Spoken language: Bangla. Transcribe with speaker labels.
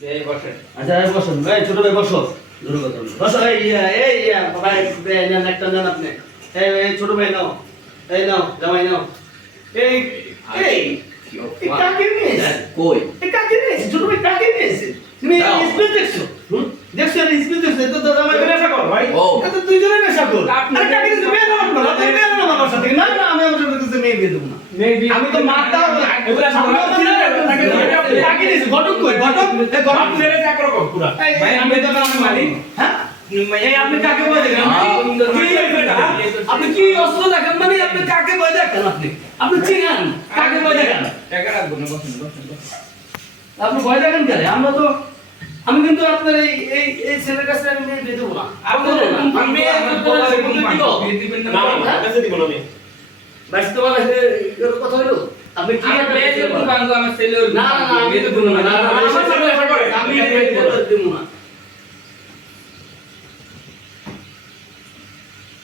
Speaker 1: এই বসেন।
Speaker 2: আচ্ছা এই বসুন। এই ছোট ভাই বসো। দূর কথা বলো। বসো এই এই ভাই একটা নেন আপনি। এই এই ছোট ভাই নাও। এই নাও জামাই নাও। এই এই এই কাকে নিয়েছে
Speaker 1: কই?
Speaker 2: কাকে নিয়েছে ছোট ভাই কাকে নিয়েছে তুমি
Speaker 1: দাও।
Speaker 2: দেখছ? দেখছ না স্পিড দেখছ? তো তো জামাই নেশা কর ভাই। নেশা কর।
Speaker 1: আপনি-
Speaker 2: আরে কাকে নিয়েছে বিয়ে দেবো না তুমি বিয়ে দেবো না আমার সাথে। না না আমি আমার সাথে মেয়ে বিয়ে দেবো না। আমি তো
Speaker 1: এগুলা সব
Speaker 2: কাকে ঘটক কই ঘটক এই ঘটক
Speaker 3: ছেলে একরকম পুরা
Speaker 1: ভাই, আমি তো নাম মালিক।
Speaker 2: হ্যাঁ এই আপনি কাকে ভয় দেখেন
Speaker 1: হ্যাঁ।
Speaker 2: কি দেখবেন, হ্যাঁ? আপনি কি অস্ত্র দেখেন মানে আপনি কাকে ভয় দেখেন আপনি আপনি চিনেন কাকে ভয় দেখেন
Speaker 1: টাকা রাখব না বসেন বসেন বসেন।
Speaker 2: আপনি ভয় দেখেন কেন আমরা তো আমি কিন্তু আপনার এই এই এই ছেলের কাছে আমি মেয়ে দিয়ে দেবো না।
Speaker 1: আমি
Speaker 2: দিব।
Speaker 1: না?
Speaker 3: কাছে দিব না
Speaker 2: তোমার কথা হলো আপনি কি
Speaker 1: আমার মেয়ে যে কোন বান্ধব, আমার ছেলে
Speaker 2: না না আমি তো
Speaker 1: দেবো
Speaker 2: দেবো না। আমি দিয়ে না